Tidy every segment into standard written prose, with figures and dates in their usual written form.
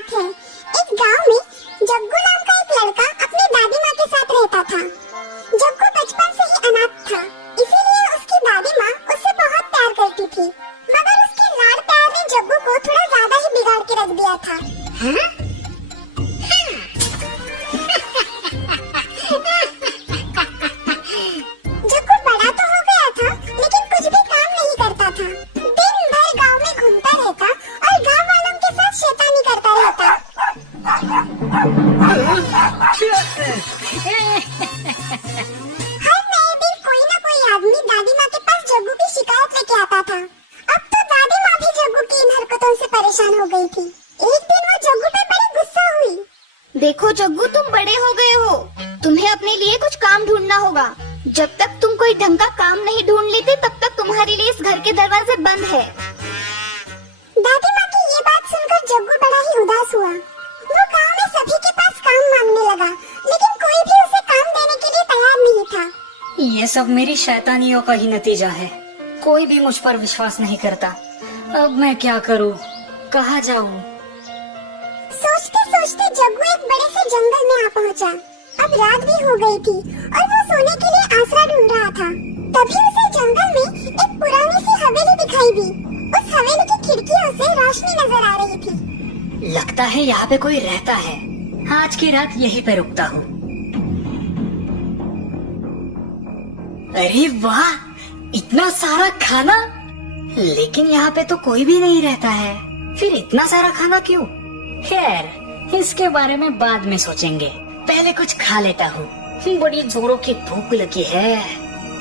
बात है, एक गांव में जग्गू नाम का एक लड़का अपनी दादी माँ के साथ रहता था। जग्गू बचपन से ही अनाथ था, इसीलिए उसकी दादी माँ उससे बहुत प्यार करती थी। मगर उसके लाड़ प्यार ने जग्गू को थोड़ा ज्यादा ही बिगाड़ के रख दिया था। जग्गू बड़ा तो हो गया था, लेकिन कुछ भी काम नहीं करता था। दिन भर गांव में घूमता रहता और गांव वालों के साथ शैतानी करता रहता। हर नए दिन कोई ना कोई आदमी दादी माँ के पास जग्गू की शिकायत लेके आता था। अब तो दादी माँ भी जग्गू की इन हरकतों से परेशान हो गई थी। एक दिन वो जग्गू पे बड़ी गुस्सा हुई। देखो जग्गू, तुम बड़े हो गए हो, तुम्हें अपने लिए कुछ काम ढूंढना होगा। जब तक तुम कोई ढंग का काम नहीं ढूंढ लेते तब तक तुम्हारे लिए इस घर के दरवाजे बंद है। दादी माँ की ये बात सुनकर जग्गू बड़ा ही उदास हुआ। वो गांव में सभी के पास काम मांगने लगा, लेकिन कोई भी उसे काम देने के लिए तैयार नहीं था। ये सब मेरी शैतानियों का ही नतीजा है। कोई भी मुझ पर विश्वास नहीं करता। अब मैं क्या करूं? कहाँ जाऊं? सोचते सोचते जग्गू एक बड़े से जंगल में आ पहुंचा। अब रात भी हो गई थी और वो सोने के लिए आसरा ढूंढ रहा था। तभी उसे जंगल में एक पुरानी सी हवेली दिखाई दी। उस हवेली की खिड़कियों से रोशनी नजर आ रही थी। लगता है यहाँ पे कोई रहता है। आज की रात यहीं पे रुकता हूँ। अरे वाह, इतना सारा खाना! लेकिन यहाँ पे तो कोई भी नहीं रहता है। फिर इतना सारा खाना क्यों? खैर, इसके बारे में बाद में सोचेंगे। पहले कुछ खा लेता हूँ। बड़ी जोरों की भूख लगी है।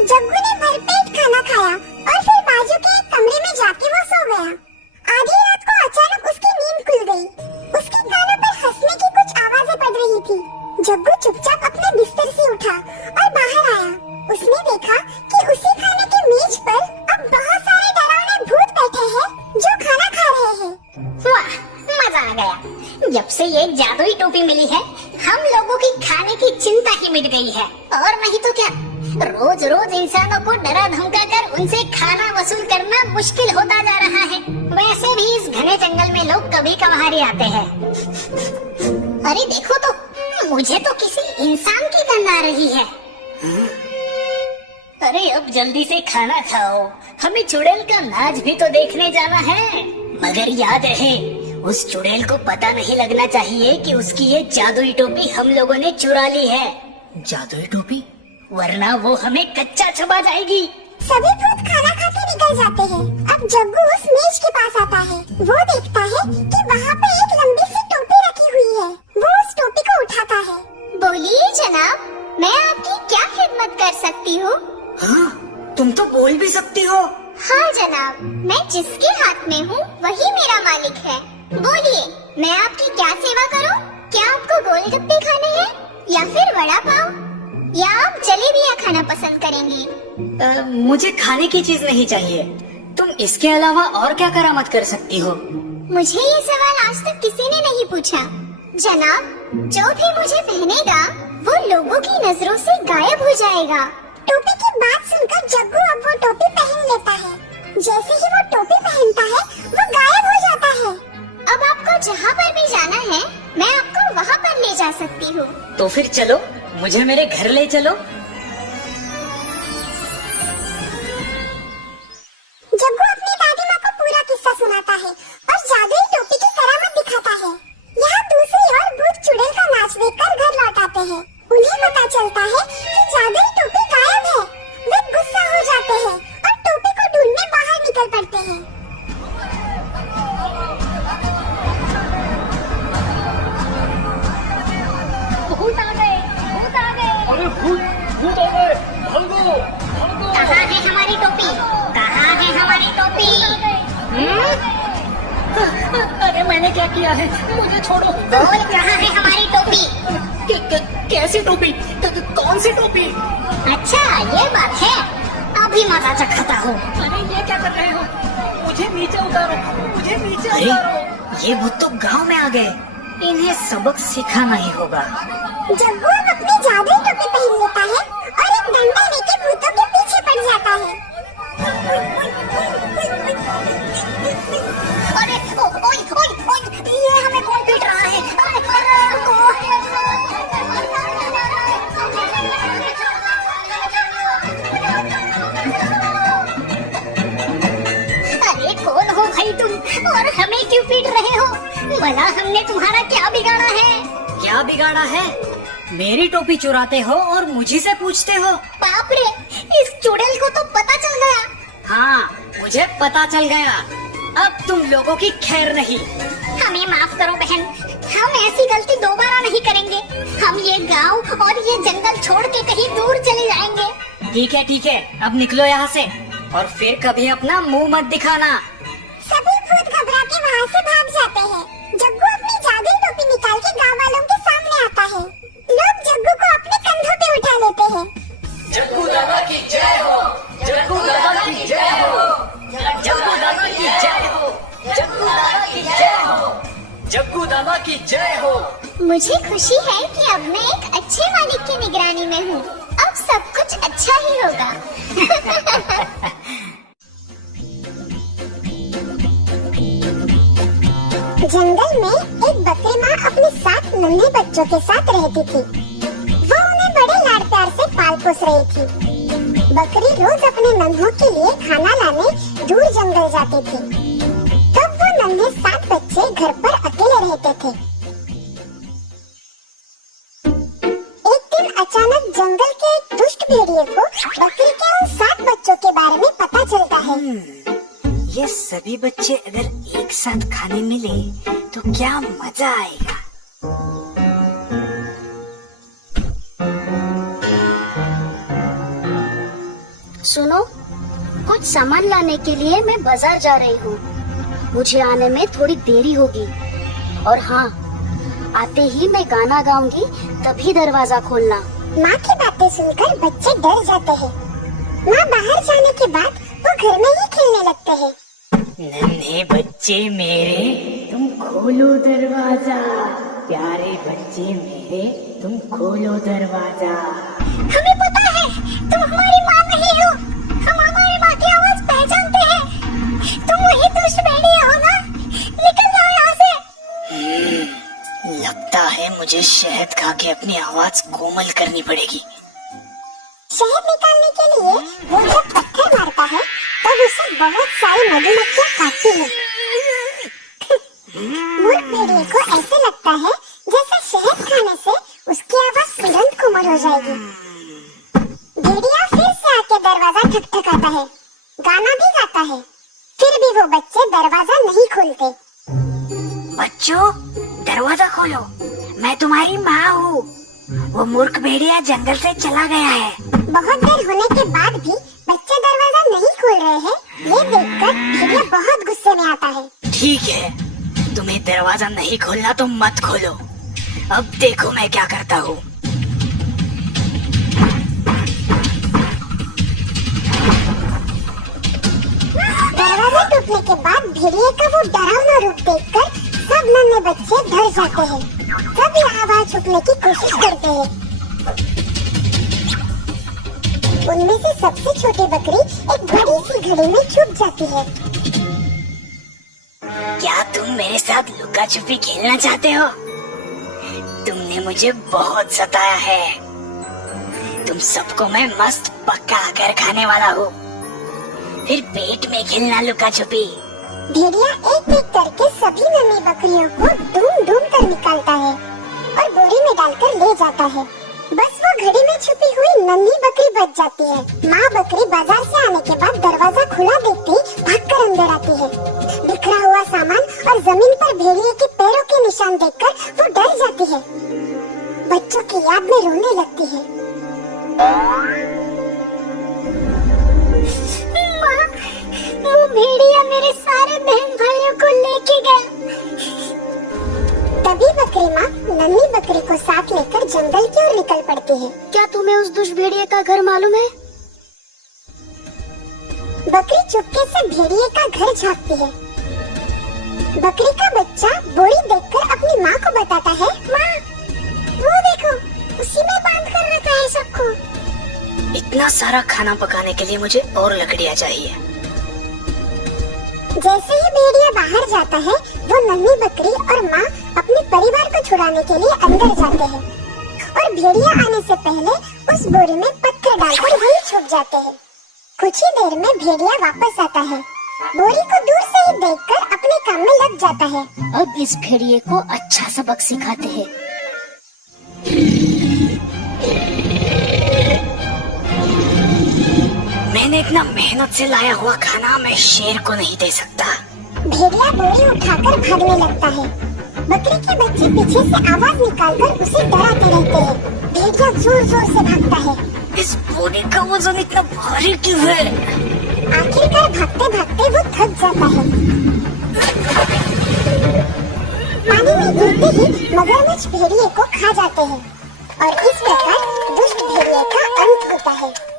जग्गू ने भरपेट खाना खाया और फिर बाजू के एक कमरे में जाके वो सो गया। आधी रात को अचानक उसकी नींद खुल गई। उसके कानों पर हंसने की कुछ आवाजें पड़ रही थी। जग्गू चुपचाप अपने बिस्तर से उठा और बाहर आया। उसने देखा कि उसी खाने की मेज पर अब बहुत सारे डरावने भूत बैठे हैं जो खाना खा रहे हैं। वाह, मजा आ गया। जब से ये जादुई टोपी मिली है, हम लोगों की खाने की चिंता ही मिट गई है। और नहीं तो क्या, रोज रोज इंसानों को डरा धमका कर उनसे खाना वसूल करना मुश्किल होता जा रहा है। वैसे भी इस घने जंगल में लोग कभी कभार ही आते हैं। अरे देखो तो, मुझे तो किसी इंसान की गंध आ रही है। अरे अब जल्दी से खाना खाओ, हमें चुड़ैल का नाच भी तो देखने जाना है। मगर याद रहे, उस चुड़ैल को पता नहीं लगना चाहिए कि उसकी ये जादुई टोपी हम लोगों ने चुरा ली है। जादुई टोपी? वरना वो हमें कच्चा चबा जाएगी। सभी भूत खाना खा के निकल जाते हैं। अब जग्गू उस मेज के पास आता है। वो देखता है कि वहाँ पे एक लंबी सी टोपी रखी हुई है। वो उस टोपी को उठाता है। बोलिए जनाब, मैं आपकी क्या खिदमत कर सकती हूँ? हाँ, तुम तो बोल भी सकती हो। हाँ जनाब, मैं जिसके हाथ में हूँ वही मेरा मालिक है। बोलिए, मैं आपकी क्या सेवा करूँ? क्या आपको गोलगप्पे खाने हैं या फिर वड़ा पाव, या आप जलेबियाँ खाना पसंद करेंगे? मुझे खाने की चीज नहीं चाहिए। तुम इसके अलावा और क्या करामत कर सकती हो? मुझे ये सवाल आज तक किसी ने नहीं पूछा। जनाब, जो भी मुझे पहनेगा वो लोगों की नजरों से गायब हो जाएगा। टोपी की बात सुनकर जग्गू अब वो टोपी पहन लेता है। जैसे ही वो टोपी पहनता है, वो गायब हो जाता है। अब आपको जहाँ पर भी जाना है, मैं आपको वहाँ पर ले जा सकती हूँ। तो फिर चलो, मुझे मेरे घर ले चलो। जग्गू अपनी दादी माँ को पूरा किस्सा सुनाता है और जादुई टोपी की करामत दिखाता है। यहाँ दूसरी ओर भूत चुड़ैल का नाच देखकर घर लौट आते हैं। उन्हें पता चलता है कि जादुई टोपी गायब है। वे गुस्सा हो जाते हैं और टोपी को ढूंढने बाहर निकल पड़ते हैं। भूत आ गए, भूत आ गए। अरे भूत आ गए, भागो भागो। कहाँ है हमारी टोपी? कहाँ है हमारी टोपी? अरे मैंने क्या किया है? मुझे छोड़ो। बोल, कहाँ है हमारी टोपी? कैसी टोपी? कौन सी टोपी? अच्छा, ये बात है। अभी मजा चखाता हूँ। अरे ये क्या कर रहे हो? मुझे नीचे उतारो, मुझे नीचे अरे, उतारो। ये भूत तो गांव में आ गए। इन्हें सबक सिखाना ही होगा। जग्गू अब अपनी जादुई टोपी पहन लेता है और एक डंडा लेके भूतों के पीछे पड़ जाता है। अरे ओए ओए ओए, ये हमें कौन पीट भाई तुम, और हमें क्यों पीट रहे हो? भला हमने तुम्हारा क्या बिगाड़ा है? क्या बिगाड़ा है? मेरी टोपी चुराते हो और मुझे से पूछते हो? बाप रे, इस चुड़ैल को तो पता चल गया। हाँ, मुझे पता चल गया। अब तुम लोगों की खैर नहीं। हमें माफ करो बहन, हम ऐसी गलती दोबारा नहीं करेंगे। हम ये गांव और ये जंगल छोड़ के कहीं दूर चले जाएंगे। ठीक है, अब निकलो यहाँ से और फिर कभी अपना मुंह मत दिखाना। सभी भूत घबरा के वहाँ से भाग जाते हैं। जग्गू अपनी जादुई टोपी निकाल के गाँव वालों के सामने आता है। लोग जग्गू को अपने कंधों पे उठा लेते हैं। जग्गू दादा की जय हो, जग्गू दादा की जय हो, जग्गू दादा की जय हो, जग्गू दादा की जय हो, जग्गू दादा की जय हो। मुझे खुशी है कि अब मैं एक अच्छे मालिक की निगरानी में हूँ। अब सब कुछ अच्छा ही होगा। जंगल में एक बकरी माँ अपने 7 नन्हे बच्चों के साथ रहती थी। वो उन्हें बड़े लाड प्यार से पाल पोस रही थी। बकरी रोज अपने नन्हों के लिए खाना लाने दूर जंगल जाती थी। तब वो नन्हे 7 बच्चे घर पर अकेले रहते थे। एक दिन अचानक जंगल के एक दुष्ट भेड़िए को बकरी के उन 7 बच्चों के बारे में पता चलता है। ये सभी बच्चे अगर एक साथ खाने मिले तो क्या मजा आएगा। सुनो, कुछ सामान लाने के लिए मैं बाजार जा रही हूँ। मुझे आने में थोड़ी देरी होगी। और हाँ, आते ही मैं गाना गाऊंगी, तभी दरवाजा खोलना। माँ की बातें सुनकर बच्चे डर जाते हैं। माँ बाहर जाने के बाद वो घर में ही खेलने लगते हैं। नन्हे बच्चे मेरे, तुम खोलो दरवाजा। प्यारे बच्चे मेरे, तुम खोलो दरवाजा। हमें पता है तुम हमारी माँ नहीं हो। हम हमारी माँ की आवाज पहचानते हैं। तुम वही दुष्ट भेड़िया हो ना? निकल जाओ यहाँ से। लगता है मुझे शहद खा के अपनी आवाज कोमल करनी पड़ेगी। शहद निकालने के लिए वो जब पत्थर मारता है तब उसे बहुत सारी मधुमक्खियाँ काटती हैं। मूर्ख भेड़िए को ऐसे लगता है जैसे शहद खाने से उसकी आवाज तुरंत कोमल हो जाएगी। भेड़िया फिर से आके दरवाजा ठकठकाता है, गाना भी गाता है। फिर भी वो बच्चे दरवाजा नहीं खोलते। बच्चों, दरवाजा खोलो, मैं तुम्हारी माँ हूँ। वो मूर्ख भेड़िया जंगल से चला गया है। बहुत देर होने के बाद भी बच्चे दरवाजा नहीं खोल रहे हैं। ये देखकर भेड़िया बहुत गुस्से में आता है। ठीक है, तुम्हें दरवाजा नहीं खोलना तो मत खोलो। अब देखो मैं क्या करता हूँ। दरवाजा टूटने के बाद भेड़िए का वो डरावना रूप देखकर सब नन्हे बच्चे डर जाते हैं। सब यहाँ बाहर छुपने की कोशिश करते हैं। उनमें से सबसे छोटी बकरी एक बड़ी सी घड़ी में छुप जाती है। क्या तुम मेरे साथ लुका छुपी खेलना चाहते हो? तुमने मुझे बहुत सताया है। तुम सबको मैं मस्त पका कर खाने वाला हूँ। फिर पेट में खेलना लुका छुपी। भेड़िया एक एक करके सभी नन्ही बकरियों को ढूंढ ढूंढ कर निकालता है और बोरी में डालकर ले जाता है। बस वो घड़ी में छुपी हुई नन्ही बकरी बच जाती है। माँ बकरी बाजार से आने के बाद दरवाजा खुला देखते ही भागकर अंदर आती है। बिखरा हुआ सामान और जमीन पर भेड़िए के पैरों के निशान देखकर वो डर जाती है। बच्चों की याद में रोने लगती है। माँ, वो भेड़िया मेरे सारे बहन भाइयों को लेके गया। तभी बकरी माँ नन्ही बकरी को साथ लेकर जंगल की ओर निकल पड़ती है। क्या तुम्हें उस दुष्ट भेड़िए का घर मालूम है? बकरी चुपके से भेड़िए का घर झांकती है। बकरी का बच्चा बोरी देखकर अपनी माँ को बताता है, माँ, वो देखो, उसी में बांध कर रखा है सबको। इतना सारा खाना पकाने के लिए मुझे और लकड़ियाँ चाहिए। जैसे ही भेड़िया बाहर जाता है, वो नन्ही बकरी और माँ अपने परिवार को छुड़ाने के लिए अंदर जाते हैं और भेड़िया आने से पहले उस बोरी में पत्थर डालकर वहीं छुप जाते हैं। कुछ ही देर में भेड़िया वापस आता है। बोरी को दूर से ही देखकर अपने काम में लग जाता है। अब इस भेड़िए को अच्छा सबक सिखाते हैं। मैंने इतना मेहनत से लाया हुआ खाना मैं शेर को नहीं दे सकता। भेड़िया बोरी उठाकर भागने लगता है। बकरी के बच्चे पीछे से आवाज निकालकर उसे डराते रहते हैं। भेड़िया जोर जोर से भागता है। इस बोरी का वजन इतना भारी क्यों है? आखिरकार भागते भागते वो थक जाता है। पानी में गिरते ही मगरमच्छ भेड़िए को खा जाते हैं और इस प्रकार दुष्ट भेड़िए का अंत होता है।